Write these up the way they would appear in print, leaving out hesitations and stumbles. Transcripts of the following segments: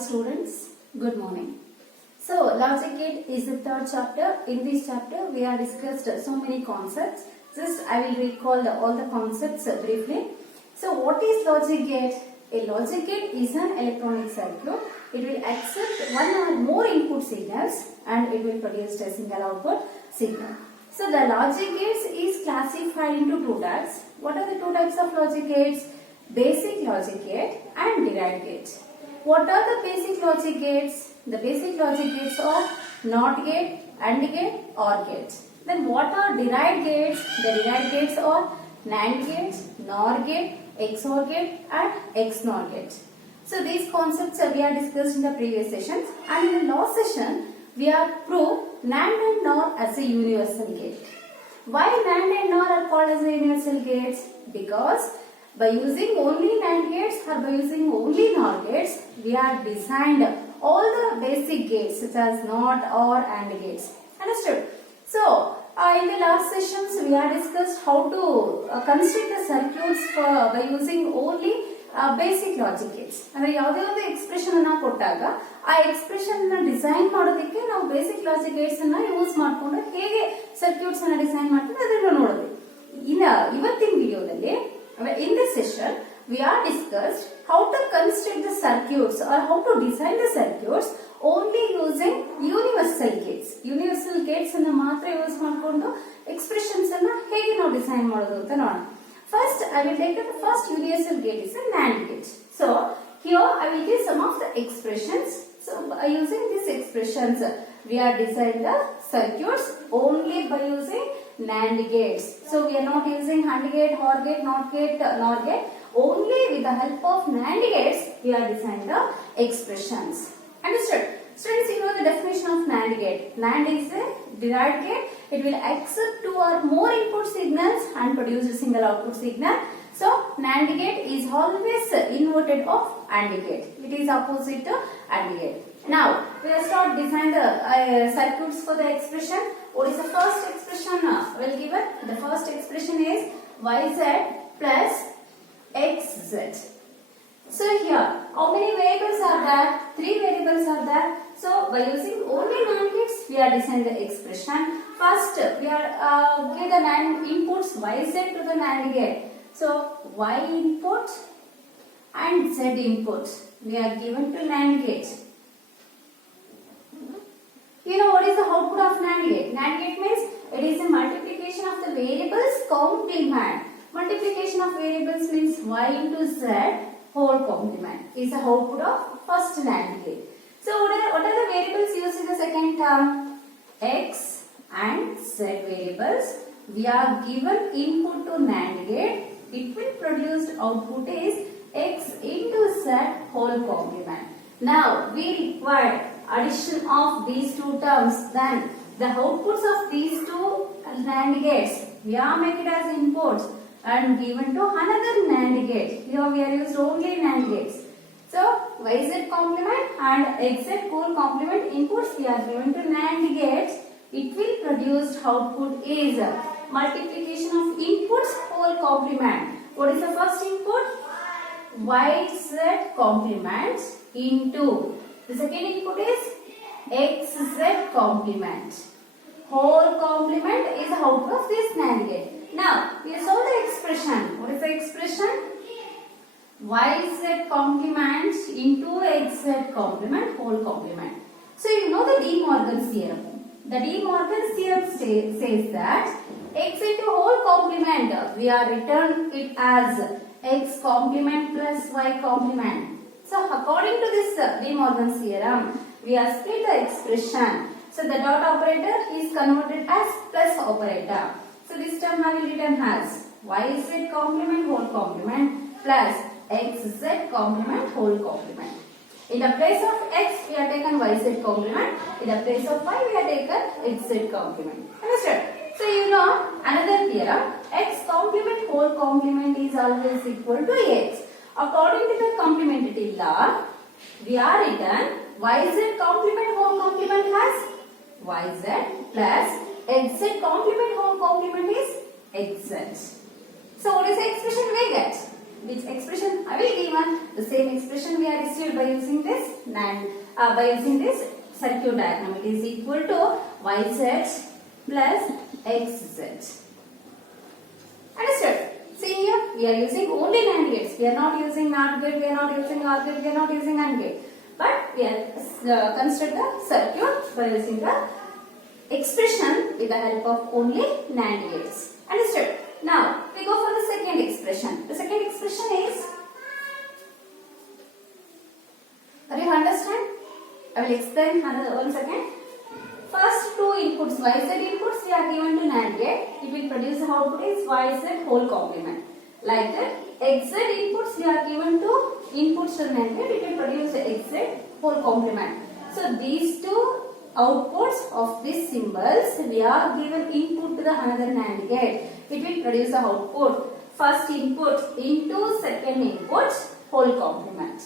students, good morning. So logic gate is the third chapter. In this chapter we have discussed so many concepts. Just I will recall all the concepts briefly. So what is logic gate? A logic gate is an electronic circuit. It will accept one or more input signals and it will produce a single output signal. So the logic gates is classified into two types. What are the two types of logic gates? Basic logic gate and derived gate. What are the basic logic gates? The basic logic gates are NOT gate, AND gate, OR gate. Then what are derived gates? The derived gates are NAND gate, NOR gate, XOR gate and XNOR gate. So these concepts we have discussed in the previous sessions, and in the last session we have proved NAND and NOR as a universal gate. Why NAND and NOR are called as a universal gates? Because by using only NAND gates or by using only NOR gates, we have designed all the basic gates such as NOT, OR, AND gates. Understood? So, in the last sessions, we have discussed how to construct the circuits by using only basic logic gates. ಅಂದರೆ ಯಾವುದೇ ಒಂದು expression ಅನ್ನು ಕೊಟ್ಟಾಗ ಆ expression ಅನ್ನು design ಮಾಡೋದಕ್ಕೆ ನಾವು basic logic Gates ಅನ್ನು ಯೂಸ್ ಮಾಡಿಕೊಂಡು ಹೇಗೆ ಸರ್ಕ್ಯೂಟ್ಸ್ ಅನ್ನು ಡಿಸೈನ್ ಮಾಡ್ತೀವಿ ಅದನ್ನು ನೋಡೋದು. ಇವತ್ತಿನ ವಿಡಿಯೋದಲ್ಲಿ in this session we are discussed how to construct the circuits or how to design the circuits only using universal gates. Universal gates ಅನ್ನು ಮಾತ್ರ ಯೂಸ್ ಮಾಡಿಕೊಂಡು ಎಕ್ಸ್ಪ್ರೆಷನ್ಸ್ ಅನ್ನು ಹೇಗೆ ನಾವು ಡಿಸೈನ್ ಮಾಡೋದು ಅಂತ ನೋಡೋಣ. First I will take the first universal gate is a NAND gate. So here I will give some of the expressions. So by using these expressions we are designing the circuits only by using NAND gates. So we are not using AND gate, OR gate, NOT gate, NOR gate. Only with the help of NAND gates we are designing the expressions. Understood? Students, you know the definition of NAND gate. NAND is a derived gate. It will accept two or more input signals and produce a single output signal. So NAND gate is always inverted of AND gate. It is opposite to AND gate. Now we will start design the circuits for the expression. What is the first expression will given? The first expression is yz plus xz. So here, how many variables are there? 3 variables are there. So by using only NAND gates, we are designing the expression. First, we are give the NAND inputs yz to the NAND gate. So y input and z input we are given to NAND gate. You know what is the output of NAND gate? NAND gate means it is a multiplication of the variables complement. Multiplication of variables means y into z whole complement is the output of first NAND gate. So what are the variables used in the second term? X and z variables. We are given input to NAND gate. It will produce output is x into z whole complement. Now we require addition of these two terms. Then the outputs of these two NAND gates we are make it as inputs and given to another NAND gate. Here we are used only NAND gates. So yz complement and xz whole complement inputs we are given to NAND gates. It will produce output is multiplication of inputs whole complement. What is the first input? Yz complement into the second input is xz complement. Whole complement is the output of this NAND gate. Now we saw the expression. What is the expression? Yz complement into xz complement whole complement. So you know the De Morgan's theorem. The De Morgan's theorem says that x into whole complement we are written it as x complement plus y complement. So according to this De Morgan's theorem we have split the expression. So the dot operator is converted as plus operator. So this term I will written as yz complement whole complement plus xz complement whole complement. In the place of x we have taken yz complement. In the place of y we have taken xz complement. Understood? So you know another theorem, x complement whole complement is always equal to x. According to the complementarity law, we are written yz complement whole complement has yz plus xz complement whole complement is xz. So what is the expression we get? Which expression I will given? The same expression we are received by using this by using this circuit diagram. It is equal to yz plus xz. Understood? See here, we are using only NAND gates. We are not using NOT gate, we are not using OR gate, we are not using AND gate. But we are construct the circuit by using the expression with the help of only NAND gates. Understood? Now, we go for the second expression. The second expression is, are you understand? I will explain another 1 second. First two inputs, yz inputs, we are given to NAND gate. It will produce the output is yz whole complement. Like that, xz inputs we are given to inputs to NAND gate. It will produce the xz whole complement. So these two outputs of these symbols, we are given input to the another NAND gate. It will produce the output. First input into second input whole complement.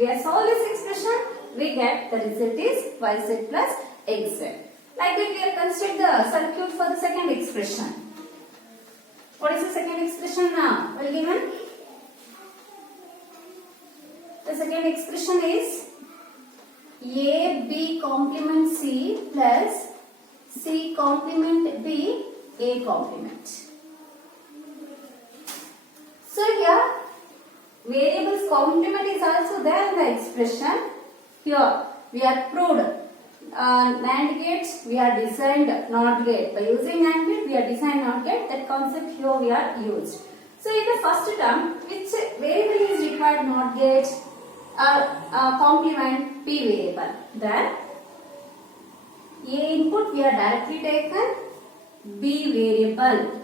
We have solved this expression. We get the result is yz plus xz. Like that, we have constructed the circuit for the second expression. What is the second expression now? Well given. The second expression is AB complement C plus C complement B A complement. So here variables complement is also there in the expression. Here we are proved NAND gates we are designed NOT gate. By using NAND gate we are designed NOT gate. That concept here we are used. So in the first term, which variable is required NOT gate complement P variable. Then A input we are directly taken, B variable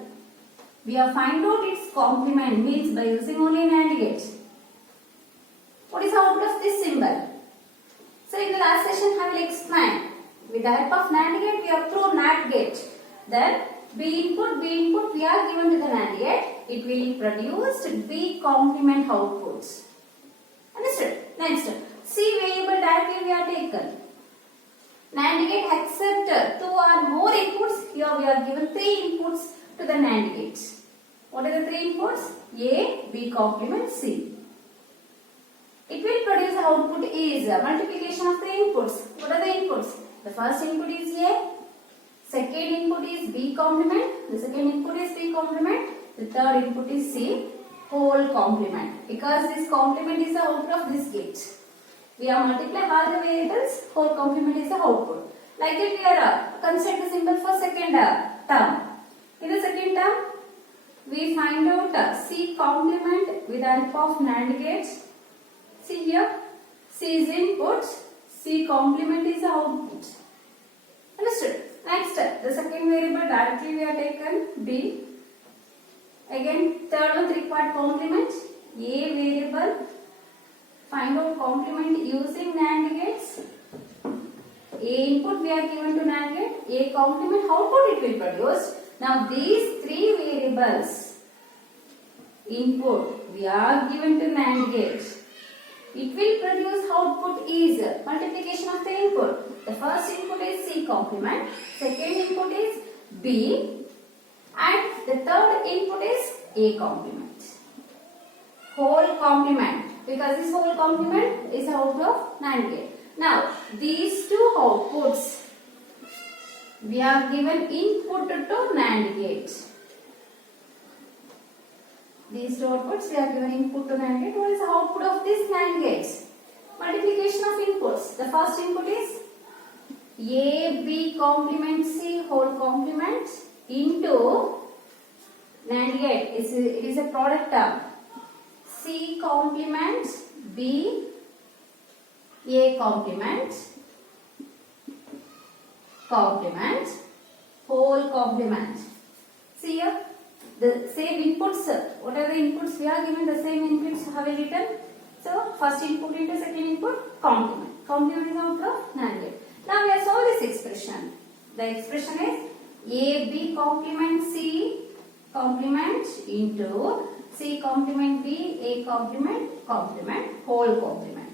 we have find out its complement means by using only NAND gate. What is the output of this symbol? So in the last session I will explain. With the help of NAND gate we have thrown NAND gate. Then B input we are given to the NAND gate. It will produce B complement outputs. Understood? Next, C variable directly we are taken. NAND gate accept 2 or more inputs. Here we are given 3 inputs to the NAND gate. What are the 3 inputs? A, B complement, C. It will produce the output is multiplication of the inputs. What are the inputs? The first input is A, second input is B complement, the second input is B complement, the third input is C whole complement. Because this complement is the output of this gate. We are multiply all the variables, whole complement is the output. Like that we are consider the symbol for second term. In the second term, we find out C complement with the help of NAND gate. See here, C is input, C complement is the output. Understood? Next, the second variable directly we are taken B. Again, third one required complement A variable. Find out complement using NAND gates. A input we are given to NAND gate, A complement output it will produce. Now these 3 variables input we are given to NAND gate. It will produce output is multiplication of the input. The first input is C complement, second input is B, and the third input is A complement. Whole complement, because this whole complement is output of NAND gate. Now these two outputs we are given input to NAND gate. These two outputs we are given input to NAND gate. What is the output of this NAND gates? Multiplication of inputs. The first input is A, B complement C whole complement into NAND gate. It is a product term. C complement B, A complement, whole complement. See here, the same inputs, whatever inputs we are given, the same inputs have we written. So, first input into second input, complement. Complement is output of NAND gate. Now, we have solved this expression. The expression is AB complement C complement into C complement B, A complement, whole complement.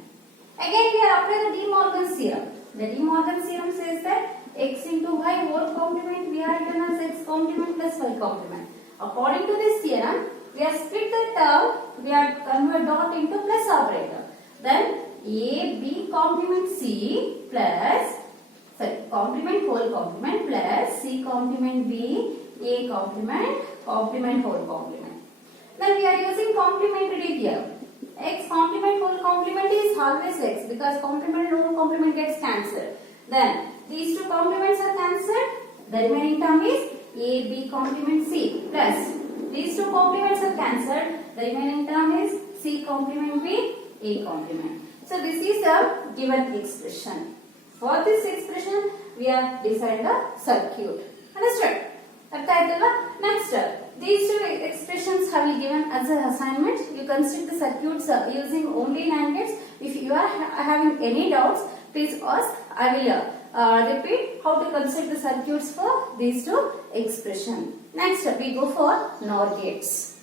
Again, we are applying the De Morgan's theorem. The De Morgan's theorem says that x into y whole complement we are written as x complement plus y complement. According to this theorem, we have split the term, we have converted dot into plus operator. Then A, B complement C plus, sorry, complement whole complement plus C complement B, A complement, complement whole complement. Then we are using complementarity here. X complement whole complement is always X because complement and whole complement gets cancelled. Then these two complements are cancelled. The remaining term is A, B complement C plus these two complements are cancelled. The remaining term is C complement B, A complement. So this is the given expression. For this expression, we have designed a circuit. Understood? Next, these two expressions have been given as an assignment. You construct the circuits using only NAND gates. If you are having any doubts, please ask. I will repeat how to construct the circuits for these two expressions. Next, we go for NOR gates.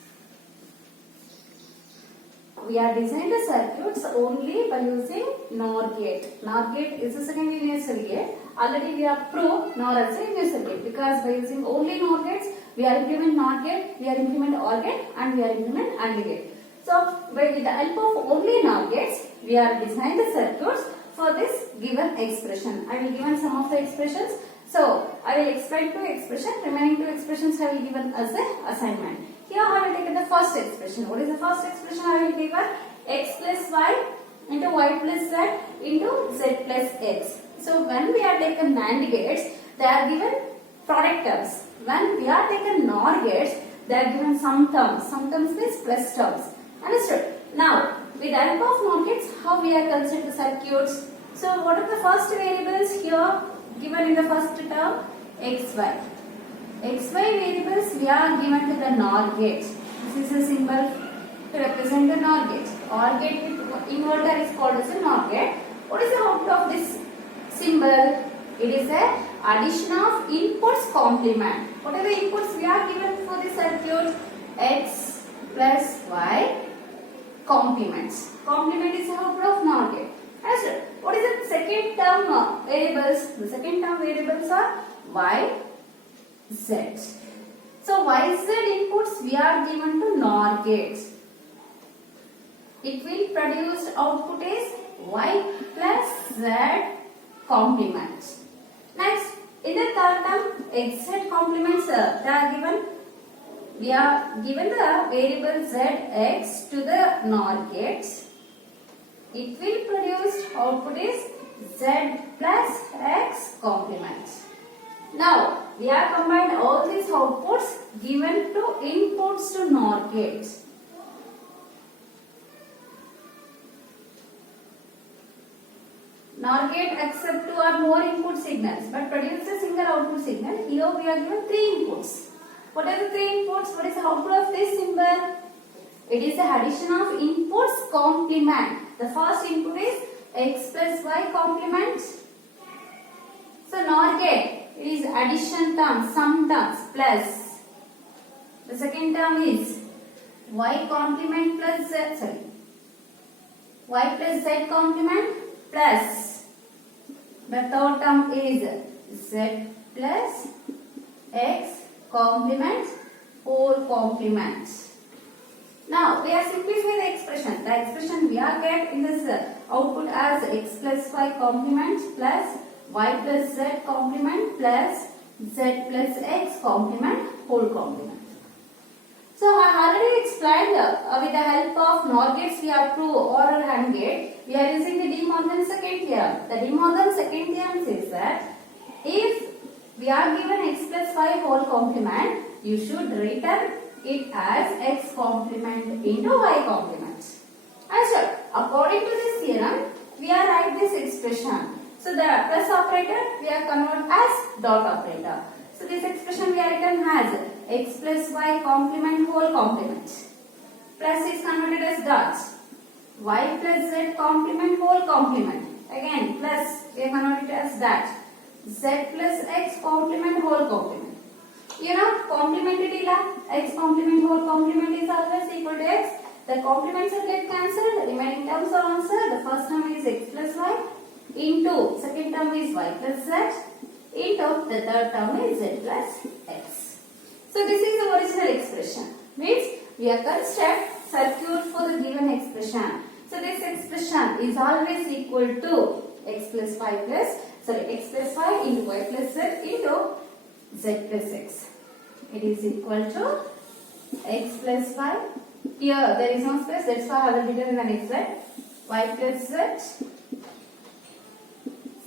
We are designing the circuits only by using NOR gate. NOR gate is a secondary universal gate. Already we have proved NOR as a universal gate because by using only NOR gates, we are implement NOR gate, we are implement OR gate, and we are implement AND gate. So, with the help of only NOR gates, we are designing the circuits for this given expression. I will given some of the expressions. So, I will explain two expressions. Remaining two expressions I will given as an assignment. Here I will take the first expression. What is the first expression I will give? X plus y into y plus z into z plus x. So when we are taken NAND gates, they are given product terms. When we are taken NOR gates, they are given sum terms. Sum terms means plus terms. Understood? Now, with the help of NOR gates, how we are considering the circuits? So what are the first variables here given in the first term? X, y. X, y variables we are given to the NOR gate. This is a symbol to represent the NOR gate. OR gate with inverter is called as a NOR gate. What is the output of this symbol? It is a addition of inputs complement. What are the inputs we are given for the circuit? X plus y complements. Complement is the output of NOR gate. Understood? What is the second term variables? The second term variables are y, z. So y, z inputs we are given to NOR gates. It will produce output is y plus z complement. Next, in the third term, xz complements they are given. We are given the variable zx to the NOR gates. It will produce output is z plus x complement. Now, we have combined all these outputs given to inputs to NOR gates. NOR gate accept two or more input signals but produce a single output signal. Here we are given three inputs. What are the three inputs? What is the output of this symbol? It is the addition of inputs complement. The first input is x plus y complement. So NOR gate, it is addition term, sum terms plus. The second term is y complement plus z, sorry, y plus z complement plus. The third term is z plus x complement whole complement. Now we are simplifying the expression. The expression we are get in this output as x plus y complement plus y plus z complement plus z plus x complement whole complement. So I already explained with the help of NOR gates we have proved OR or AND gate. We are using the De Morgan second theorem. The De Morgan second theorem says that if we are given x plus y whole complement, you should return it as x complement into y complement. And so, according to this theorem, we are write this expression. So the plus operator we are convert as dot operator. So this expression we are written as x plus y complement whole complement. Plus is converted as dots. Y plus z complement whole complement. Again plus we are converted as that. Z plus x complement whole complement. You know complementarity law, x complement whole complement is always equal to x. The complements will get cancelled, the remaining terms are answered. The first term is x plus y into second term is y plus z into the third term is z plus x. So this is the original expression. Means we are construct circuit for the given expression. So this expression is always equal to x plus y into y plus z into z plus x. It is equal to x plus y. Here there is no space, that's why I will written in the next slide. Y plus z,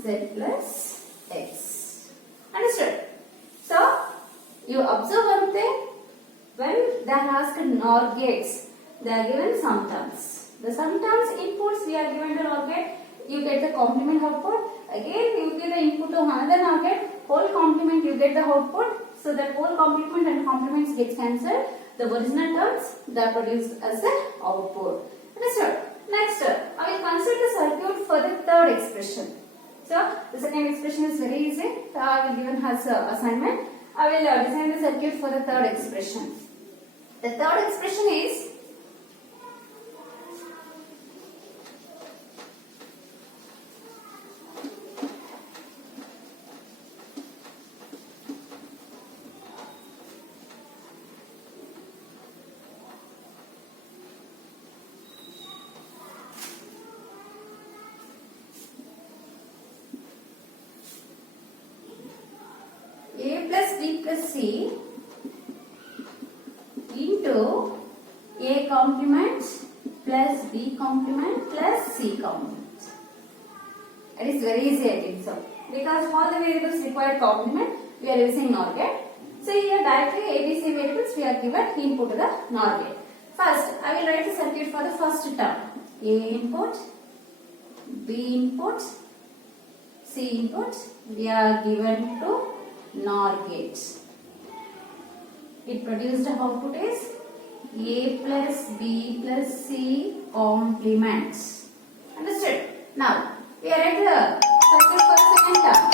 z plus x. Understood? So you observe one thing. When they are asked NOR gates, they are given sum terms. The sum terms inputs we are given to NOR gate. You get the complement output. Again you get the input of another NOR gate. Whole complement you get the output. So that whole complement and complements gets cancelled. The original terms that are produced as the output. Understood? Next, I will consider the circuit for the third expression. So the second expression is very easy. So I will given as assignment. I will design the circuit for the third expression. The third expression is A plus B plus C into A complement plus B complement plus C complement. It is very easy, I think so. Because all the variables require complement, we are using NOR gate. So here directly ABC variables we are given input to the NOR gate. First, I will write the circuit for the first term. A input, B input, C input. We are given to NOR gate. It produced output is A plus B plus C complements. Understood? Now, we are at the circuit for the second term.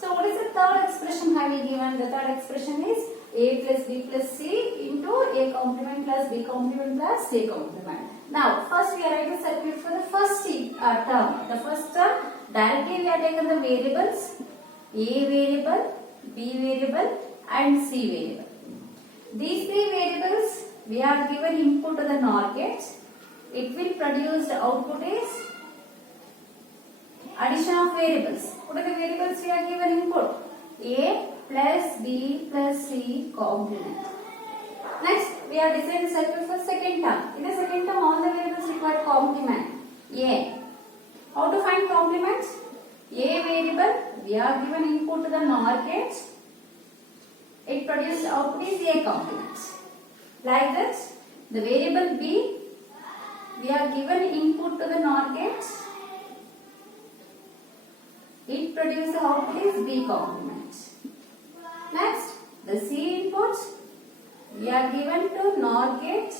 So, what is the third expression I will given? The third expression is A plus B plus C into A complement plus B complement plus C complement. Now, first we are writing the circuit for the first term. The first term, directly we are taken the variables A variable, B variable and C variable. These three variables we are given input to the NOR gate. It will produce the output is addition of variables. What are the variables we are given input? A plus B plus C complement. Next, we are designing the circuit for second term. In the second term, all the variables require complement. A. How to find complements? A variable, we are given input to the NOR gate. It produces output is A complement. Like this, the variable B, we are given input to the NOR gate. It produces the output is B complement. Next, the C input, we are given to NOR gate.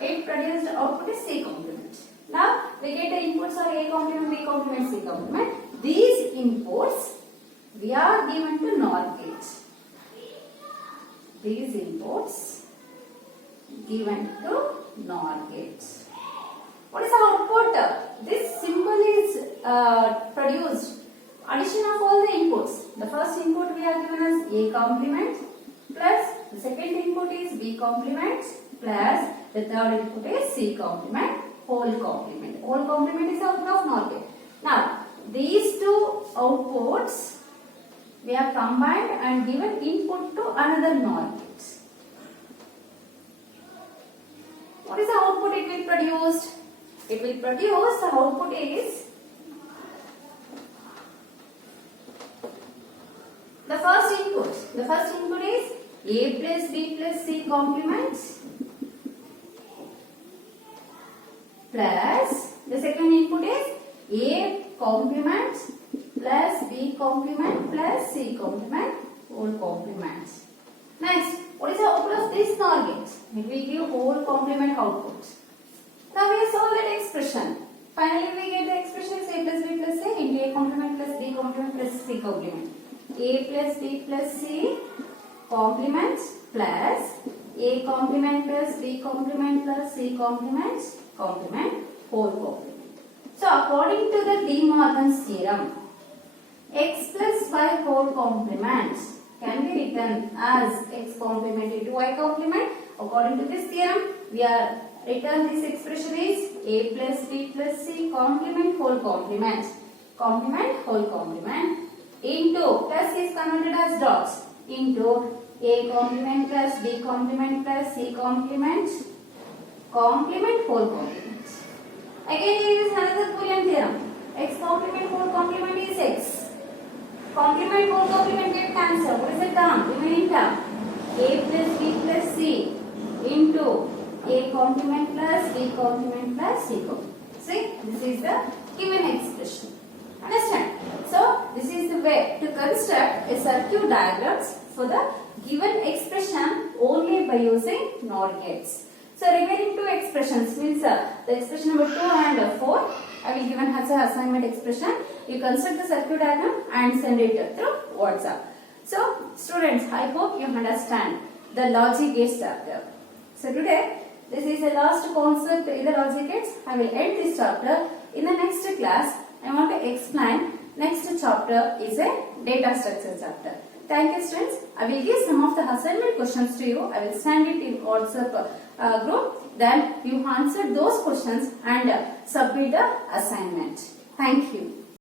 It produced output is C complement. Now, we get the inputs are A complement, B complement, C complement. These inputs, we are given to NOR gate. These inputs given to NOR gate. What is the output? This symbol is produced. Addition of all the inputs. The first input we are given as A complement plus the second input is B complement plus the third input is C complement, whole complement. Whole complement is output of NOR gate. Now, these two outputs we are combined and given input to another NOR gate. What is the output it will produce? It will produce, the output is the first input. The first input is A plus B plus C complements plus the second input is A complement plus B complement plus C complement, whole complement. Next, what is the output of this NOR gate? It will give whole complement output. Now we have solved that expression. Finally, we get the expression is A plus B plus C into A complement plus B complement plus C complement. A plus B plus C complements plus A complement plus B complement plus C complement whole complement. So according to the De Morgan's theorem, x plus y whole complement can be written as x complement into y complement. According to this theorem, we are written this expression is a plus b plus c complement whole complement into plus is converted as dots into a complement plus b complement plus c complement whole complement. Again, here is another Boolean theorem. X complement whole complement is x. Complement whole complement get cancelled. What is the term? Remaining term. A plus b plus c into a complement plus b complement plus c complement. See, this is the given expression. Understand? So, this is the way to construct a circuit diagrams for the given expression only by using NOR gates. So, remaining two expressions means the expression number 2 and 4 I will given as an assignment expression. You construct the circuit diagram and send it through WhatsApp. So, students, I hope you understand the logic gates chapter. So, today this is the last concept in the logic gates. I will end this chapter. In the next class, I want to explain next chapter is a data structure chapter. Thank you, students. I will give some of the assignment questions to you. I will send it in WhatsApp group. Then you answer those questions and submit the assignment. Thank you.